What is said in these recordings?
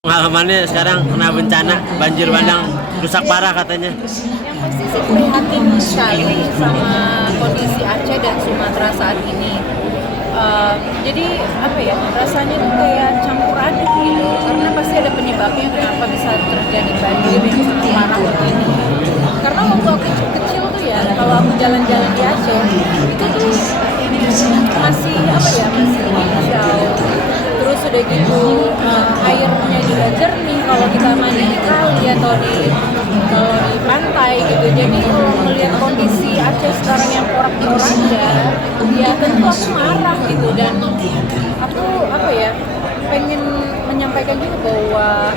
Pengalamannya sekarang kena bencana banjir bandang rusak parah katanya. Yang pasti sih prihatin sekali sama kondisi Aceh dan Sumatera saat ini. Jadi apa ya, rasanya tuh kayak campur aduk gitu, karena pasti ada penyebabnya kenapa bisa terjadi banjir yang sangat parah begini. Karena waktu aku kecil tuh ya, kalau aku jalan-jalan di Aceh itu tuh masih apa ya, masih hijau, terus udah gitu airnya juga jernih kalau kita mandi di kali atau kalau di pantai gitu. Jadi kalau melihat kondisi Aceh sekarang yang porak-poranda, ya tentu aku marah gitu, dan aku apa ya, pengen menyampaikan juga bahwa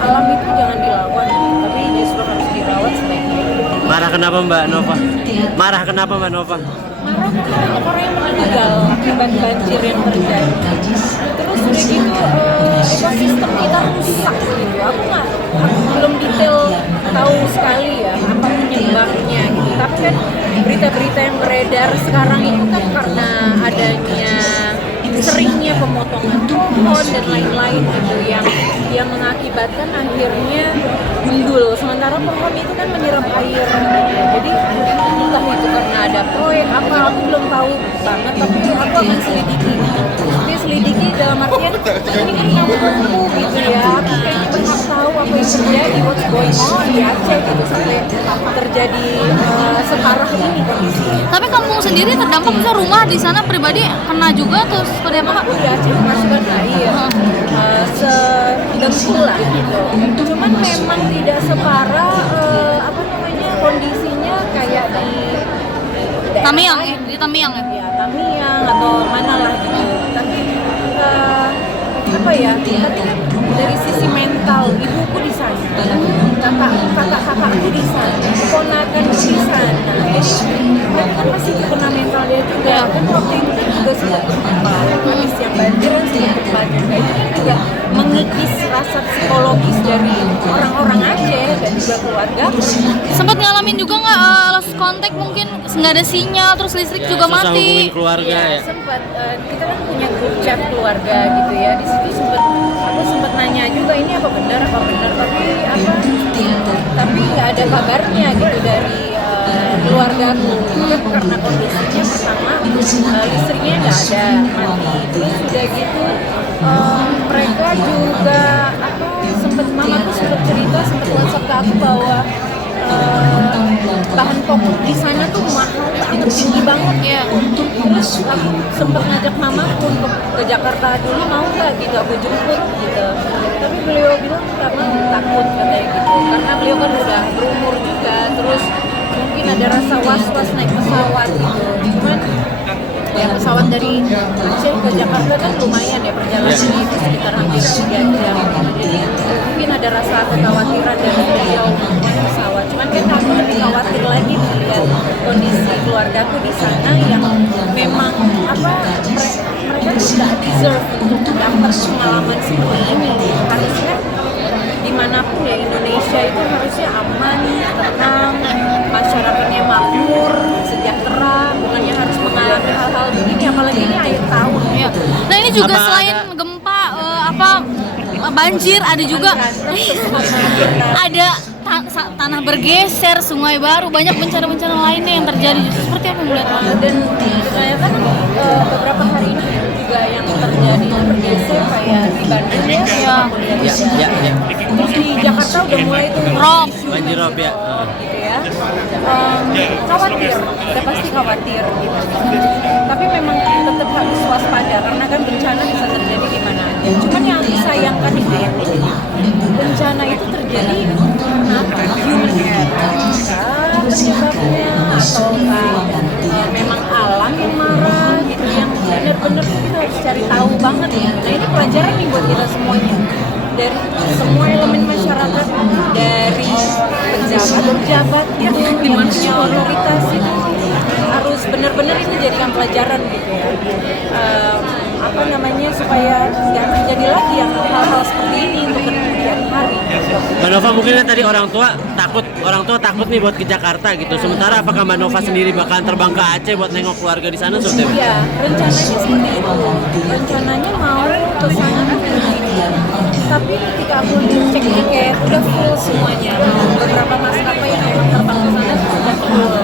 alam itu jangan dilawan, tapi justru harus dirawat sebaik-baiknya. Marah kenapa Mbak Nova? Marah kenapa Mbak Nova? Marah karena banyak orang yang meninggal akibat banjir yang terjadi. Terus udah gitu ekosistem kita rusak gitu. Aku belum detail tahu sekali ya apa penyebabnya gitu. Tapi kan berita-berita yang beredar sekarang itu kan karena adanya seringnya pemotongan pohon dan lain-lain gitu yang mengakibatkan akhirnya gundul. Sementara pohon itu kan menyerap air. Jadi entah itu karena ada proyek apa, aku belum tahu banget, tapi aku akan selidiki. Tapi selidiki dalam artian ini kan kampungku gitu ya. Aku kayaknya berhak tahu apa yang terjadi, what's going on di Aceh gitu sampai terjadi separah ini kondisinya. Tapi kampung sendiri terdampak, bisa rumah di sana pribadi kena juga atau seperti apa Kak? Aku di Aceh kemasukan air sedengkul lah gitu. Cuman memang tidak separah apa namanya, kondisinya kayak di daerah Tamiang lain. ya, di Tamiang ya. Ya Tamiang atau mana lah gitu. Tapi apa ya? Tapi dari sisi mental, ibuku di sana, kakak-kakakku di sana, keponakanku di sana. Jadi mereka kan masih kena mental dia juga. Kan waktu itu kan juga sempat gempa, habis yang banjir kan sempat gempa juga. Itu kan juga mengikis rasa psikologis dari orang-orang Aceh dan juga keluarga. Sempat ngalamin juga nggak lost contact, mungkin nggak ada sinyal, terus listrik juga Susah hubungin mati. keluarga ya. Sempat kita kan punya grup chat keluarga gitu ya. Di situ aku sempat nanya juga ini apa benar, tapi nggak ada kabarnya gitu dari keluargaku. Kan karena kondisinya pertama listriknya nggak ada, mati. Terus udah gitu mereka juga mamaku sempat cerita, sempat WhatsApp ke aku bahwa bahan pokok di sana tuh mahal banget, tinggi banget ya. Terus aku sempat ngajak mamaku untuk ke Jakarta dulu, mau nggak gitu aku jemput gitu. Tapi beliau bilang nggak mau, takut katanya gitu, karena beliau kan udah berumur juga, terus mungkin ada rasa was-was naik pesawat gitu. Cuman ya pesawat dari Aceh ke Jakarta kan lumayan ya perjalanannya, itu sekitar hampir 3 jam. Jadi mungkin ada rasa kekhawatiran dari beliau naik pesawat. Cuman kan aku lebih khawatir lagi melihat kondisi keluargaku di sana yang memang apa, mereka tuh nggak deserve untuk dapat pengalaman seperti ini. Harusnya dimanapun ya, Indonesia itu harusnya aman, tenang, masyarakatnya makmur, sejahtera, bukannya harus mengalami hal-hal begini, apalagi ini akhir tahun ya. Nah ini juga Apa selain gempa, banjir, ada juga ada tanah bergeser, sungai baru, banyak bencana-bencana lainnya yang terjadi. Seperti apa melihat? Dan saya kan beberapa hari ini juga yang terjadi itu bergeser, kayak di Bandung ya. Terus di Jakarta udah mulai tuh Rob. Banjir rob ya. gitu ya. Khawatir, udah pasti khawatir gitu. Tapi memang tetap harus waspada karena kan bencana bisa terjadi di mana aja. Cuman yang disayangkan itu ya, bencana itu terjadi karena apa? Human error penyebabnya, atau memang alam yang marah gitu, yang benar-benar kita harus cari tahu banget ya. Nah ini pelajaran nih buat kita semuanya, dari semua elemen masyarakat, dari pejabat yang punya otoritas itu harus benar-benar ini jadikan pelajaran gitu ya. Apa namanya, supaya nggak terjadi lagi yang hal-hal seperti ini untuk kemudian hari. Mbak Nova mungkin kan tadi orang tua takut nih buat ke Jakarta gitu. Sementara apakah Mbak Nova sendiri bakalan terbang ke Aceh buat nengok keluarga di sana seperti apa? Iya, rencananya seperti itu. Rencananya mau ke sana kan Tapi ketika aku cek tiket udah full semuanya. Beberapa maskapai yang memang terbang ke sana sudah full.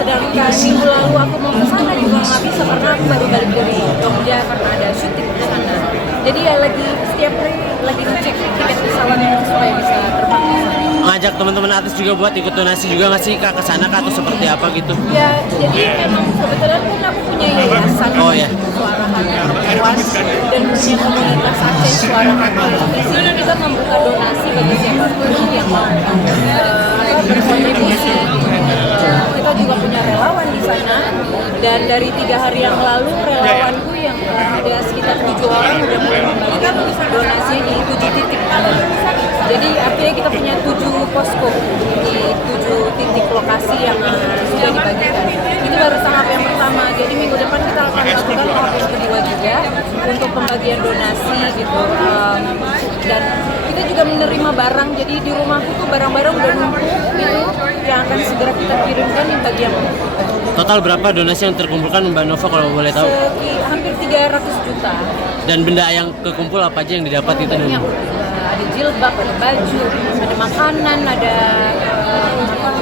Sedangkan minggu lalu aku mau ke sana juga nggak bisa karena aku baru balik dari Jogja karena ada syuting di sana. Jadi ya lagi setiap hari lagi ngecek tiket pesawatnya supaya bisa terbang ke sana. Ngajak teman-teman artis juga buat ikut donasi juga nggak sih Kak ke sana Kak atau seperti apa gitu? Ya, jadi memang kebetulan kan aku punya yayasan Suara Hati Perempuan dan punya komunitas Aceh Suara Hati. Di sini kita membuka donasi bagi siapapun yang mau berkontribusi. Kita juga punya relawan di sana dan dari 3 hari yang lalu relawanku yang ada sekitar 7 orang udah mulai membagikan donasi di 7 titik. Jadi akhirnya kita punya 7 posko di 7 titik lokasi yang sudah dibagikan. Itu baru tahap yang pertama. Jadi minggu depan kita akan lakukan tahap yang kedua juga untuk pembagian donasi gitu. Dan kita juga menerima barang. Jadi di rumahku tuh barang-barang udah numpuk gitu yang akan segera kita kirimkan yang bagi yang membutuhkan. Total berapa donasi yang terkumpulkan Mbak Nova kalau boleh tahu? Hampir 300 juta. Dan benda yang kekumpul apa aja yang didapat itu nih? Ada jilbab, ada baju, ada makanan, ada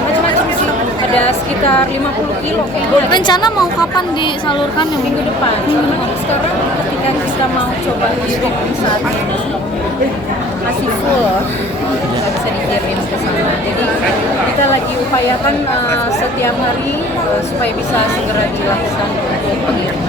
macam-macam sih. Ada sekitar 50 kilo kayaknya. Rencana mau kapan disalurkan ya? Minggu depan. Karena kan sekarang ketika kita mau coba hidup saat ini masih full, nggak bisa dikirim ke sana. Jadi kita lagi upayakan setiap hari supaya bisa segera dilakukan untuk pengiriman.